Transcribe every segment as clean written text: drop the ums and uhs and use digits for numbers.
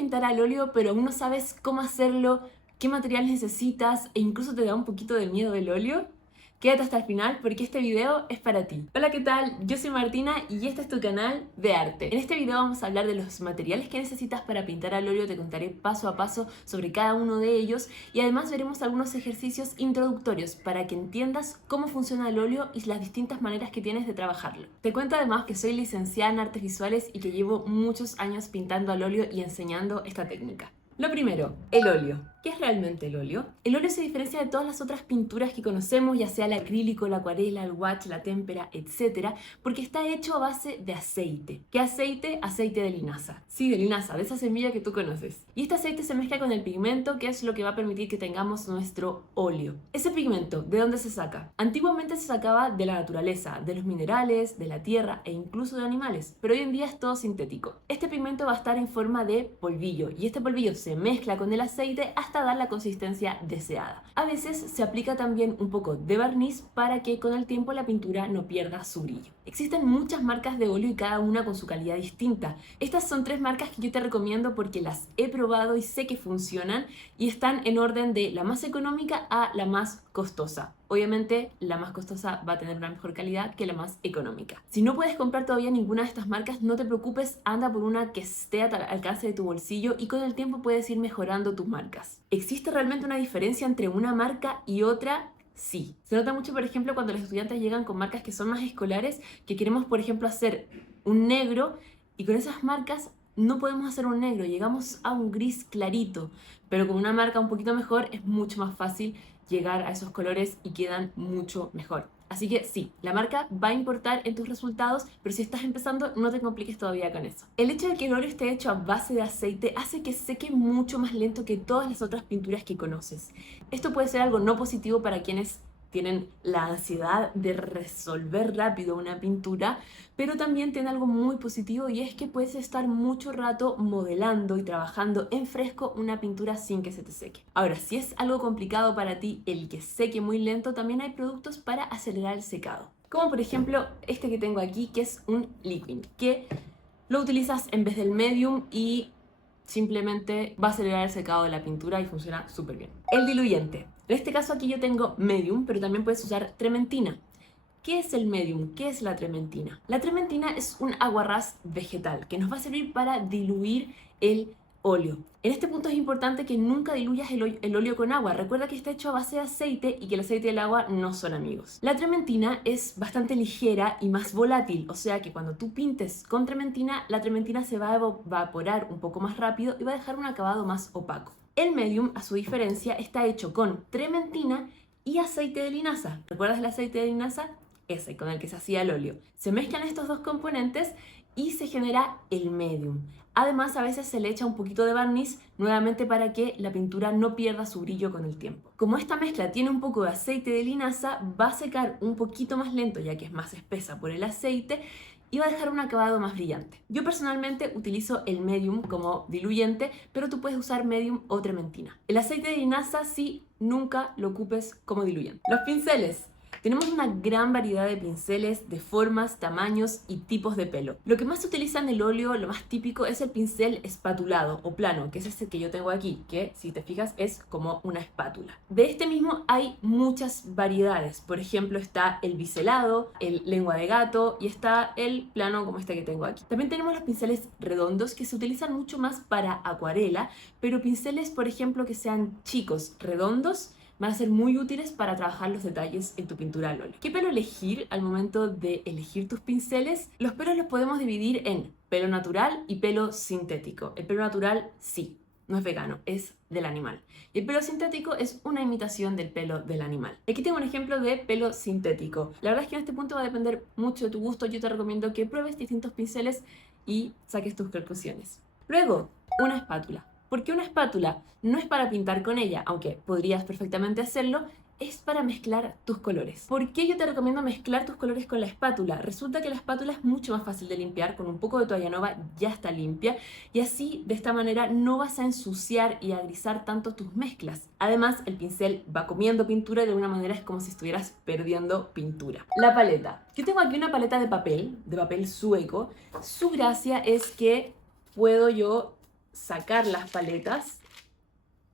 pintar al óleo, pero aún no sabes cómo hacerlo, qué material necesitas e incluso te da un poquito de miedo el óleo? Quédate hasta el final porque este video es para ti. Hola, ¿qué tal? Yo soy Martina y este es tu canal de arte. En este video vamos a hablar de los materiales que necesitas para pintar al óleo. Te contaré paso a paso sobre cada uno de ellos y además veremos algunos ejercicios introductorios para que entiendas cómo funciona el óleo y las distintas maneras que tienes de trabajarlo. Te cuento además que soy licenciada en artes visuales y que llevo muchos años pintando al óleo y enseñando esta técnica. Lo primero, el óleo. ¿Qué es realmente el óleo? El óleo se diferencia de todas las otras pinturas que conocemos, ya sea el acrílico, la acuarela, el gouache, la témpera, etc., porque está hecho a base de aceite. ¿Qué aceite? Aceite de linaza. Sí, de linaza, de esa semilla que tú conoces. Y este aceite se mezcla con el pigmento, que es lo que va a permitir que tengamos nuestro óleo. Ese pigmento, ¿de dónde se saca? Antiguamente se sacaba de la naturaleza, de los minerales, de la tierra e incluso de animales, pero hoy en día es todo sintético. Este pigmento va a estar en forma de polvillo y este polvillo se mezcla con el aceite hasta dar la consistencia deseada. A veces se aplica también un poco de barniz para que con el tiempo la pintura no pierda su brillo. Existen muchas marcas de óleo y cada una con su calidad distinta. Estas son 3 marcas que yo te recomiendo porque las he probado y sé que funcionan y están en orden de la más económica a la más costosa. Obviamente la más costosa va a tener una mejor calidad que la más económica. Si no puedes comprar todavía ninguna de estas marcas, no te preocupes, anda por una que esté al alcance de tu bolsillo y con el tiempo puedes ir mejorando tus marcas. ¿Existe realmente una diferencia entre una marca y otra? Sí. Se nota mucho, por ejemplo, cuando los estudiantes llegan con marcas que son más escolares, que queremos, por ejemplo, hacer un negro y con esas marcas no podemos hacer un negro, llegamos a un gris clarito, pero con una marca un poquito mejor es mucho más fácil llegar a esos colores y quedan mucho mejor. Así que sí, la marca va a importar en tus resultados, pero si estás empezando no te compliques todavía con eso. El hecho de que el óleo esté hecho a base de aceite hace que seque mucho más lento que todas las otras pinturas que conoces. Esto puede ser algo no positivo para quienes tienen la ansiedad de resolver rápido una pintura, pero también tiene algo muy positivo y es que puedes estar mucho rato modelando y trabajando en fresco una pintura sin que se te seque. Ahora, si es algo complicado para ti el que seque muy lento, también hay productos para acelerar el secado. Como por ejemplo este que tengo aquí, que es un liquid, que lo utilizas en vez del medium y simplemente va a acelerar el secado de la pintura y funciona súper bien. El diluyente. En este caso aquí yo tengo medium, pero también puedes usar trementina. ¿Qué es el medium? ¿Qué es la trementina? La trementina es un aguarrás vegetal que nos va a servir para diluir el óleo. En este punto es importante que nunca diluyas el óleo con agua. Recuerda que está hecho a base de aceite y que el aceite y el agua no son amigos. La trementina es bastante ligera y más volátil, o sea que cuando tú pintes con trementina, la trementina se va a evaporar un poco más rápido y va a dejar un acabado más opaco. El medium, a su diferencia, está hecho con trementina y aceite de linaza. ¿Recuerdas el aceite de linaza? Ese con el que se hacía el óleo. Se mezclan estos dos componentes y se genera el medium. Además, a veces se le echa un poquito de barniz nuevamente para que la pintura no pierda su brillo con el tiempo. Como esta mezcla tiene un poco de aceite de linaza, va a secar un poquito más lento ya que es más espesa por el aceite y va a dejar un acabado más brillante. Yo personalmente utilizo el medium como diluyente, pero tú puedes usar medium o trementina. El aceite de linaza sí, nunca lo ocupes como diluyente. Los pinceles. Tenemos una gran variedad de pinceles, de formas, tamaños y tipos de pelo. Lo que más se utiliza en el óleo, lo más típico, es el pincel espatulado o plano, que es este que yo tengo aquí, que si te fijas es como una espátula. De este mismo hay muchas variedades. Por ejemplo, está el biselado, el lengua de gato y está el plano como este que tengo aquí. También tenemos los pinceles redondos que se utilizan mucho más para acuarela, pero pinceles, por ejemplo, que sean chicos, redondos, van a ser muy útiles para trabajar los detalles en tu pintura al óleo. ¿Qué pelo elegir al momento de elegir tus pinceles? Los pelos los podemos dividir en pelo natural y pelo sintético. El pelo natural sí, no es vegano, es del animal. Y el pelo sintético es una imitación del pelo del animal. Aquí tengo un ejemplo de pelo sintético. La verdad es que en este punto va a depender mucho de tu gusto. Yo te recomiendo que pruebes distintos pinceles y saques tus conclusiones. Luego, una espátula. ¿Por qué una espátula? No es para pintar con ella, aunque podrías perfectamente hacerlo, es para mezclar tus colores. ¿Por qué yo te recomiendo mezclar tus colores con la espátula? Resulta que la espátula es mucho más fácil de limpiar, con un poco de toalla nova ya está limpia y así de esta manera no vas a ensuciar y a grisar tanto tus mezclas. Además, el pincel va comiendo pintura y de alguna manera es como si estuvieras perdiendo pintura. La paleta. Yo tengo aquí una paleta de papel sueco. Su gracia es que puedo yo sacar las paletas,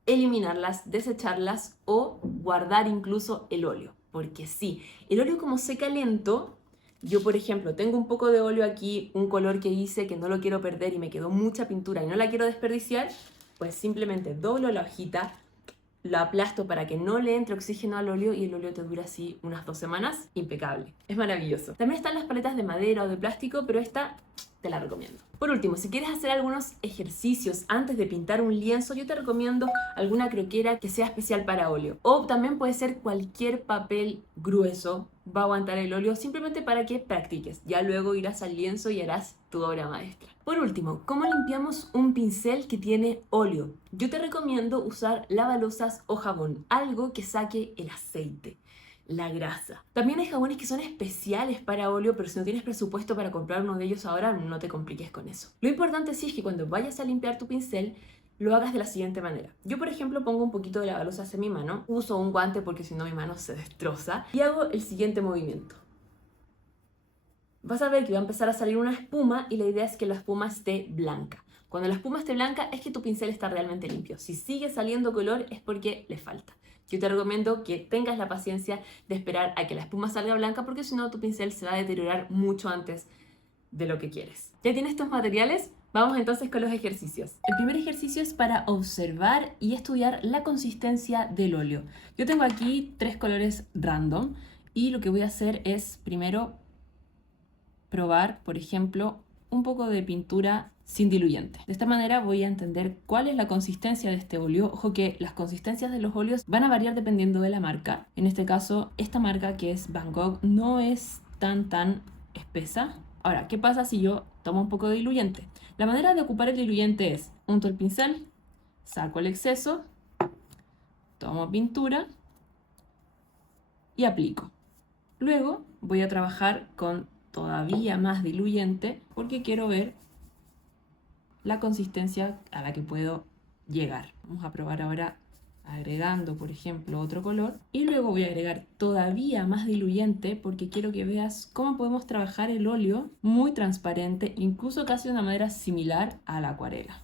eliminarlas, desecharlas o guardar incluso el óleo. Porque sí, el óleo como seca lento, yo por ejemplo tengo un poco de óleo aquí, un color que hice que no lo quiero perder y me quedó mucha pintura y no la quiero desperdiciar, pues simplemente doblo la hojita, lo aplasto para que no le entre oxígeno al óleo y el óleo te dura así unas 2 semanas, impecable. Es maravilloso. También están las paletas de madera o de plástico, pero esta te la recomiendo. Por último, si quieres hacer algunos ejercicios antes de pintar un lienzo, yo te recomiendo alguna croquera que sea especial para óleo. O también puede ser cualquier papel grueso, va a aguantar el óleo simplemente para que practiques. Ya luego irás al lienzo y harás tu obra maestra. Por último, ¿cómo limpiamos un pincel que tiene óleo? Yo te recomiendo usar lavalosas o jabón, algo que saque el aceite, la grasa. También hay jabones que son especiales para óleo, pero si no tienes presupuesto para comprar uno de ellos ahora, no te compliques con eso. Lo importante sí es que cuando vayas a limpiar tu pincel, lo hagas de la siguiente manera. Yo, por ejemplo, pongo un poquito de lavalosas en mi mano, uso un guante porque si no mi mano se destroza, y hago el siguiente movimiento. Vas a ver que va a empezar a salir una espuma y la idea es que la espuma esté blanca. Cuando la espuma esté blanca es que tu pincel está realmente limpio. Si sigue saliendo color es porque le falta. Yo te recomiendo que tengas la paciencia de esperar a que la espuma salga blanca porque si no tu pincel se va a deteriorar mucho antes de lo que quieres. ¿Ya tienes tus materiales? Vamos entonces con los ejercicios. El primer ejercicio es para observar y estudiar la consistencia del óleo. Yo tengo aquí 3 colores random y lo que voy a hacer es primero probar, por ejemplo, un poco de pintura sin diluyente. De esta manera voy a entender cuál es la consistencia de este óleo. Ojo que las consistencias de los óleos van a variar dependiendo de la marca. En este caso, esta marca que es Van Gogh no es tan espesa. Ahora, ¿qué pasa si yo tomo un poco de diluyente? La manera de ocupar el diluyente es, unto el pincel, saco el exceso, tomo pintura y aplico. Luego voy a trabajar con todavía más diluyente porque quiero ver la consistencia a la que puedo llegar. Vamos a probar ahora agregando, por ejemplo, otro color y luego voy a agregar todavía más diluyente porque quiero que veas cómo podemos trabajar el óleo muy transparente, incluso casi de una manera similar a la acuarela.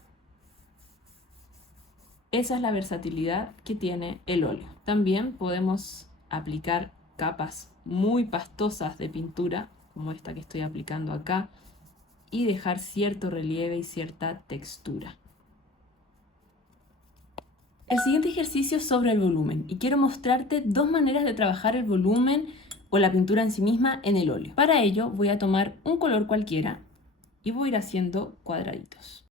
Esa es la versatilidad que tiene el óleo. También podemos aplicar capas muy pastosas de pintura como esta que estoy aplicando acá y dejar cierto relieve y cierta textura. El siguiente ejercicio es sobre el volumen y quiero mostrarte 2 maneras de trabajar el volumen o la pintura en sí misma en el óleo. Para ello voy a tomar un color cualquiera y voy a ir haciendo cuadraditos.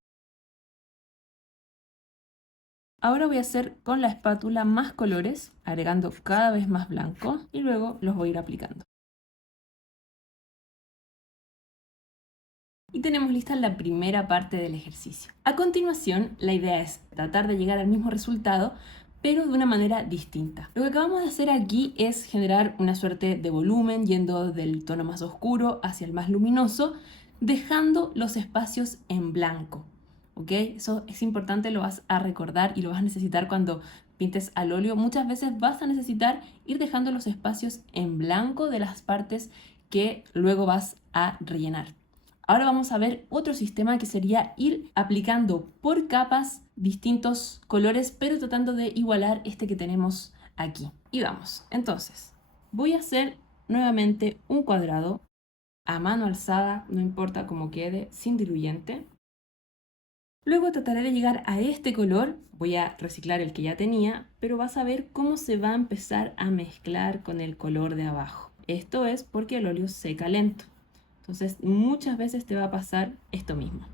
Ahora voy a hacer con la espátula más colores, agregando cada vez más blanco y luego los voy a ir aplicando. Y tenemos lista la primera parte del ejercicio. A continuación, la idea es tratar de llegar al mismo resultado, pero de una manera distinta. Lo que acabamos de hacer aquí es generar una suerte de volumen yendo del tono más oscuro hacia el más luminoso, dejando los espacios en blanco. ¿Ok? Eso es importante, lo vas a recordar y lo vas a necesitar cuando pintes al óleo. Muchas veces vas a necesitar ir dejando los espacios en blanco de las partes que luego vas a rellenar. Ahora vamos a ver otro sistema que sería ir aplicando por capas distintos colores, pero tratando de igualar este que tenemos aquí. Y vamos, entonces, voy a hacer nuevamente un cuadrado a mano alzada, no importa cómo quede, sin diluyente. Luego trataré de llegar a este color, voy a reciclar el que ya tenía, pero vas a ver cómo se va a empezar a mezclar con el color de abajo. Esto es porque el óleo seca lento. Entonces, muchas veces te va a pasar esto mismo.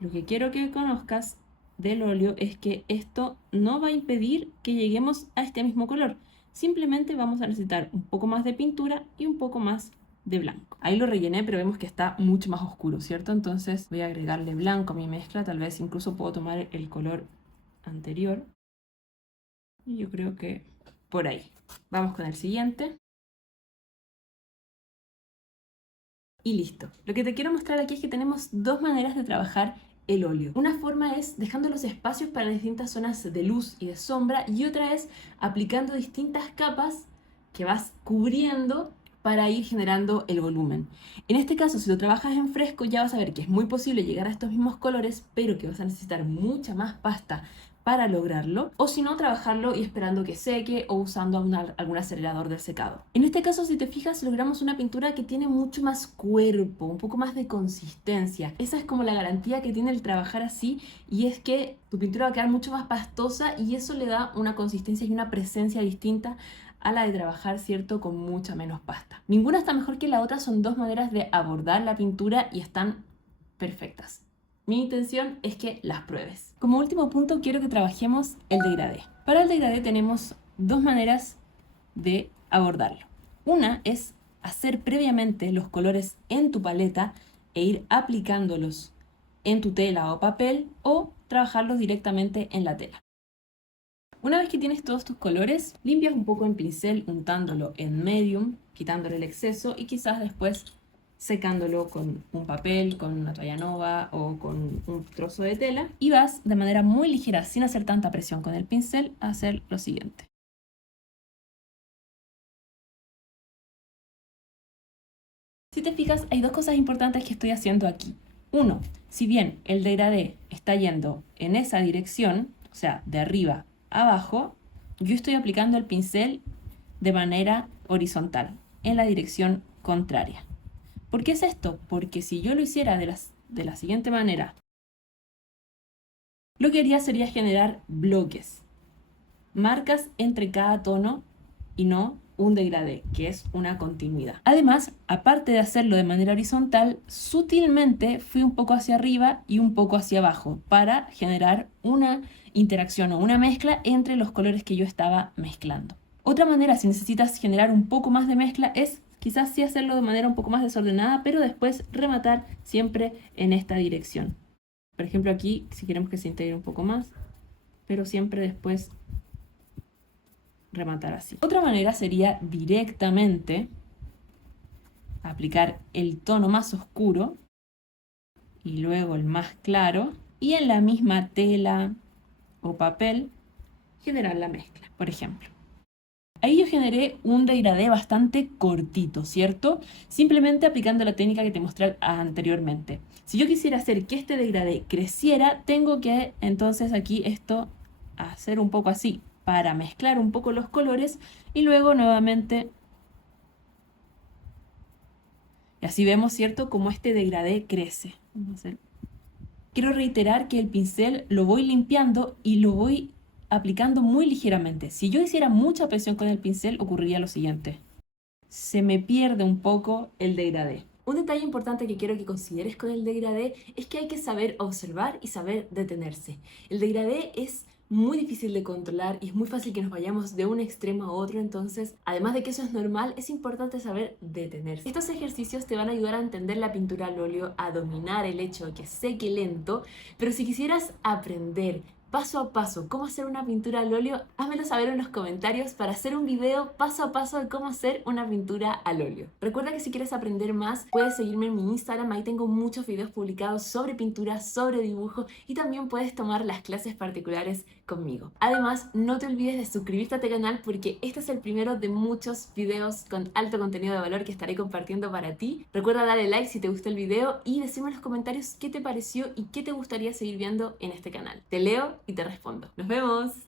Lo que quiero que conozcas del óleo es que esto no va a impedir que lleguemos a este mismo color. Simplemente vamos a necesitar un poco más de pintura y un poco más de blanco. Ahí lo rellené, pero vemos que está mucho más oscuro, ¿cierto? Entonces voy a agregarle blanco a mi mezcla. Tal vez incluso puedo tomar el color anterior. Y yo creo que por ahí. Vamos con el siguiente. Y listo. Lo que te quiero mostrar aquí es que tenemos 2 maneras de trabajar el óleo. Una forma es dejando los espacios para distintas zonas de luz y de sombra y otra es aplicando distintas capas que vas cubriendo para ir generando el volumen. En este caso, si lo trabajas en fresco, ya vas a ver que es muy posible llegar a estos mismos colores, pero que vas a necesitar mucha más pasta para lograrlo, o si no, trabajarlo y esperando que seque o usando algún acelerador del secado. En este caso, si te fijas, logramos una pintura que tiene mucho más cuerpo, un poco más de consistencia. Esa es como la garantía que tiene el trabajar así, y es que tu pintura va a quedar mucho más pastosa y eso le da una consistencia y una presencia distinta a la de trabajar, ¿cierto?, con mucha menos pasta. Ninguna está mejor que la otra, son dos maneras de abordar la pintura y están perfectas. Mi intención es que las pruebes. Como último punto, quiero que trabajemos el degradé. Para el degradé tenemos dos maneras de abordarlo. Una es hacer previamente los colores en tu paleta e ir aplicándolos en tu tela o papel, o trabajarlos directamente en la tela. Una vez que tienes todos tus colores, limpias un poco en pincel untándolo en medium, quitándole el exceso y quizás después secándolo con un papel, con una toalla nova o con un trozo de tela, y vas de manera muy ligera, sin hacer tanta presión con el pincel, a hacer lo siguiente. Si te fijas, hay dos cosas importantes que estoy haciendo aquí. Uno, si bien el degradé está yendo en esa dirección, o sea, de arriba a abajo, yo estoy aplicando el pincel de manera horizontal, en la dirección contraria. ¿Por qué es esto? Porque si yo lo hiciera de la siguiente manera, lo que haría sería generar bloques, marcas entre cada tono y no un degradé, que es una continuidad. Además, aparte de hacerlo de manera horizontal, sutilmente fui un poco hacia arriba y un poco hacia abajo para generar una interacción o una mezcla entre los colores que yo estaba mezclando. Otra manera, si necesitas generar un poco más de mezcla, es quizás sí hacerlo de manera un poco más desordenada, pero después rematar siempre en esta dirección. Por ejemplo, aquí, si queremos que se integre un poco más, pero siempre después rematar así. Otra manera sería directamente aplicar el tono más oscuro y luego el más claro, y en la misma tela o papel generar la mezcla, por ejemplo. Ahí yo generé un degradé bastante cortito, ¿cierto? Simplemente aplicando la técnica que te mostré anteriormente. Si yo quisiera hacer que este degradé creciera, tengo que entonces aquí esto hacer un poco así, para mezclar un poco los colores y luego nuevamente. Y así vemos, ¿cierto?, cómo este degradé crece. Quiero reiterar que el pincel lo voy limpiando y lo voy aplicando muy ligeramente. Si yo hiciera mucha presión con el pincel, ocurriría lo siguiente: se me pierde un poco el degradé. Un detalle importante que quiero que consideres con el degradé es que hay que saber observar y saber detenerse. El degradé es muy difícil de controlar y es muy fácil que nos vayamos de un extremo a otro, entonces, además de que eso es normal, es importante saber detenerse. Estos ejercicios te van a ayudar a entender la pintura al óleo, a dominar el hecho de que seque lento, pero si quisieras aprender paso a paso cómo hacer una pintura al óleo, házmelo saber en los comentarios para hacer un video paso a paso de cómo hacer una pintura al óleo. Recuerda que si quieres aprender más, puedes seguirme en mi Instagram, ahí tengo muchos videos publicados sobre pintura, sobre dibujo, y también puedes tomar las clases particulares conmigo. Además, no te olvides de suscribirte a este canal porque este es el primero de muchos videos con alto contenido de valor que estaré compartiendo para ti. Recuerda darle like si te gustó el video y decirme en los comentarios qué te pareció y qué te gustaría seguir viendo en este canal. Te leo y te respondo. ¡Nos vemos!